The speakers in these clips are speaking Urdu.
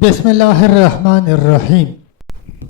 بسم اللہ الرحمن الرحیم۔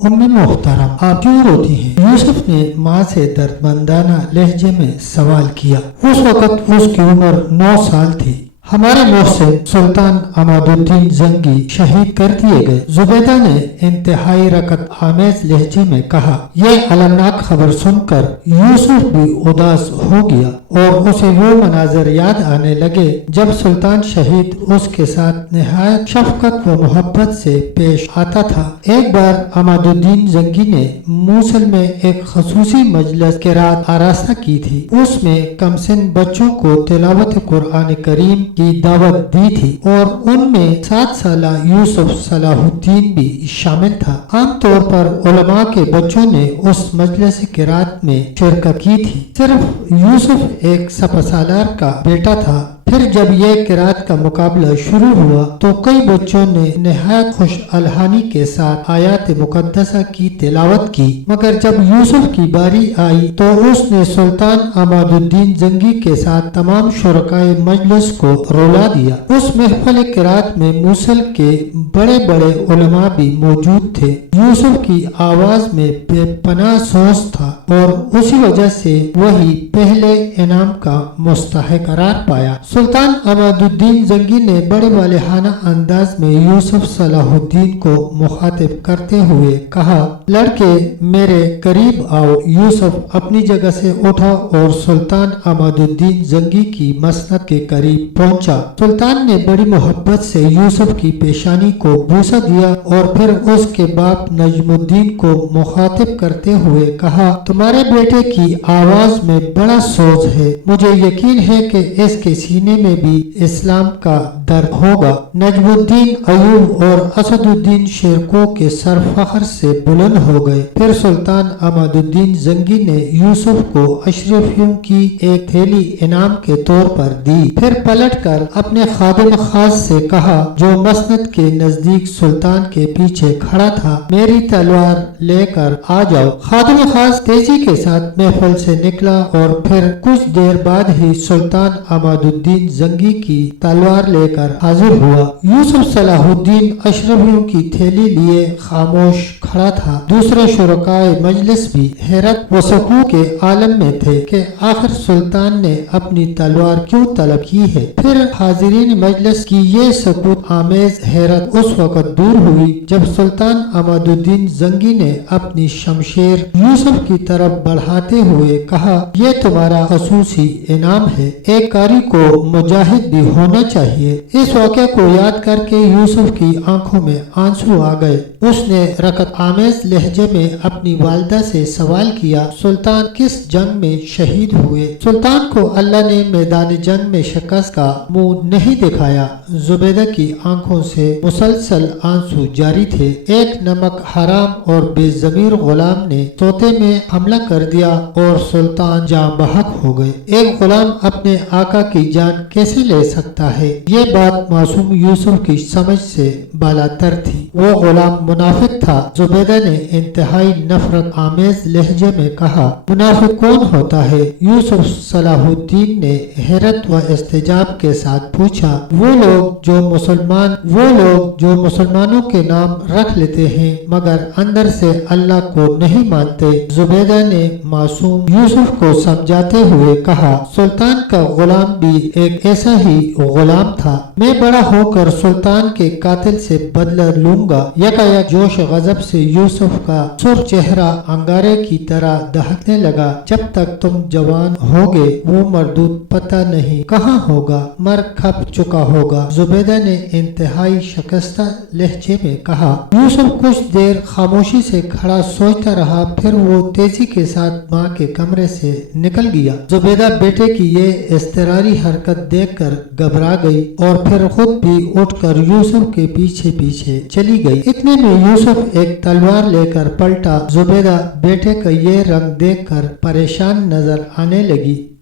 امی محترم، آپ کیوں روتی ہیں؟ یوسف نے ماں سے دردمندانہ لہجے میں سوال کیا۔ اس وقت اس کی عمر 9 سال تھی۔ ہمارے محسن سلطان عماد الدین زنگی شہید کر دیے گئے۔ زبیدہ نے انتہائی رقت آمیز لہجے میں کہا۔ یہ المناک خبر سن کر یوسف بھی اداس ہو گیا اور اسے وہ مناظر یاد آنے لگے جب سلطان شہید اس کے ساتھ نہایت شفقت و محبت سے پیش آتا تھا۔ ایک بار عماد الدین زنگی نے موصل میں ایک خصوصی مجلس قرات آراستہ کی تھی۔ اس میں کم سن بچوں کو تلاوت قرآن کریم کی دعوت دی تھی اور ان میں 7 سالہ یوسف صلاح الدین بھی شامل تھا۔ عام طور پر علماء کے بچوں نے اس مجلس قرات میں شرکت کی تھی۔ صرف یوسف ایک سپہ سالار کا بیٹا تھا۔ پھر جب یہ قرات کا مقابلہ شروع ہوا تو کئی بچوں نے نہایت خوش الحانی کے ساتھ آیات مقدسہ کی تلاوت کی، مگر جب یوسف کی باری آئی تو اس نے سلطان عماد الدین زنگی کے ساتھ تمام شرکائے مجلس کو رولا دیا۔ اس محفل قرات میں موصل کے بڑے بڑے علماء بھی موجود تھے۔ یوسف کی آواز میں بے پناہ سوز تھا اور اسی وجہ سے وہی پہلے انعام کا مستحق قرار پایا۔ سلطان عماد الدین زنگی نے بڑے والہانہ انداز میں یوسف صلاح الدین کو مخاطب کرتے ہوئے کہا، لڑکے میرے قریب آؤ۔ یوسف اپنی جگہ سے اٹھا اور سلطان عماد الدین زنگی کی مسند کے قریب پہنچا۔ سلطان نے بڑی محبت سے یوسف کی پیشانی کو بوسہ دیا اور پھر اس کے باپ نجم الدین کو مخاطب کرتے ہوئے کہا، تمہارے بیٹے کی آواز میں بڑا سوز ہے، مجھے یقین ہے کہ اس کے سینے میں بھی اسلام کا درد ہوگا۔ نجم الدین ایوب اور اسد الدین شیرکو کے سر فخر سے بلند ہو گئے۔ پھر سلطان عماد الدین زنگی نے یوسف کو اشرفیوں کی ایک تھیلی انعام کے طور پر دی، پھر پلٹ کر اپنے خادم خاص سے کہا جو مسند کے نزدیک سلطان کے پیچھے کھڑا تھا، میری تلوار لے کر آ جاؤ۔ خادم خاص تیزی کے ساتھ محفل سے نکلا اور پھر کچھ دیر بعد ہی سلطان عماد الدین زنگی کی تلوار لے کر حاضر ہوا۔ یوسف صلاح الدین اشرفیوں کی تھیلی لیے خاموش کھڑا تھا۔ دوسرے شرکائے مجلس بھی حیرت و سکوت کے عالم میں تھے کہ آخر سلطان نے اپنی تلوار کیوں طلب کی ہے۔ پھر حاضرین مجلس کی یہ سکوت آمیز حیرت اس وقت دور ہوئی جب سلطان عماد الدین زنگی نے اپنی شمشیر یوسف کی طرف بڑھاتے ہوئے کہا، یہ تمہارا خصوصی انعام ہے۔ ایک قاری کو مجاہد بھی ہونا چاہیے۔ اس واقعے کو یاد کر کے یوسف کی آنکھوں میں آنسو آ گئے۔ اس نے رقت آمیز لہجے میں اپنی والدہ سے سوال کیا، سلطان کس جنگ میں شہید ہوئے؟ سلطان کو اللہ نے میدان جنگ میں شکست کا منہ نہیں دکھایا۔ زبیدہ کی آنکھوں سے مسلسل آنسو جاری تھے۔ ایک نمک حرام اور بے ضمیر غلام نے سوتے میں حملہ کر دیا اور سلطان جاں بحق ہو گئے۔ ایک غلام اپنے آقا کی جان کیسے لے سکتا ہے؟ یہ بات معصوم یوسف کی سمجھ سے بالاتر تھی۔ وہ غلام منافق تھا۔ زبیدہ نے انتہائی نفرت آمیز لہجے میں کہا، منافق کون ہوتا ہے؟ یوسف صلاح الدین نے حیرت و استعجاب کے ساتھ پوچھا، وہ لوگ جو مسلمانوں کے نام رکھ لیتے ہیں مگر اندر سے اللہ کو نہیں مانتے۔ زبیدہ نے معصوم یوسف کو سمجھاتے ہوئے کہا، سلطان کا غلام بھی ایک ایسا ہی غلام تھا۔ میں بڑا ہو کر سلطان کے قاتل سے بدلہ لوں گا۔ یکایک جوش غضب سے یوسف کا سرخ چہرہ انگارے کی طرح دہکنے لگا، جب تک تم جوان ہوگے وہ مردود پتہ نہیں کہاں ہوگا، مر کھپ چکا ہوگا۔ زبیدہ نے انتہائی شکستہ لہجے میں کہا۔ یوسف کچھ دیر خاموشی سے کھڑا سوچتا رہا، پھر وہ تیزی کے ساتھ ماں کے کمرے سے نکل گیا۔ زبیدہ بیٹے کی یہ اضطراری حرکت دیکھ کر گھبرا گئی اور پھر خود بھی اٹھ کر یوسف کے پیچھے پیچھے چلی گئی۔ اتنے میں یوسف ایک تلوار لے کر پلٹا۔ زبیدہ بیٹے کا یہ رنگ دیکھ کر پریشان نظر آنے لگی۔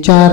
4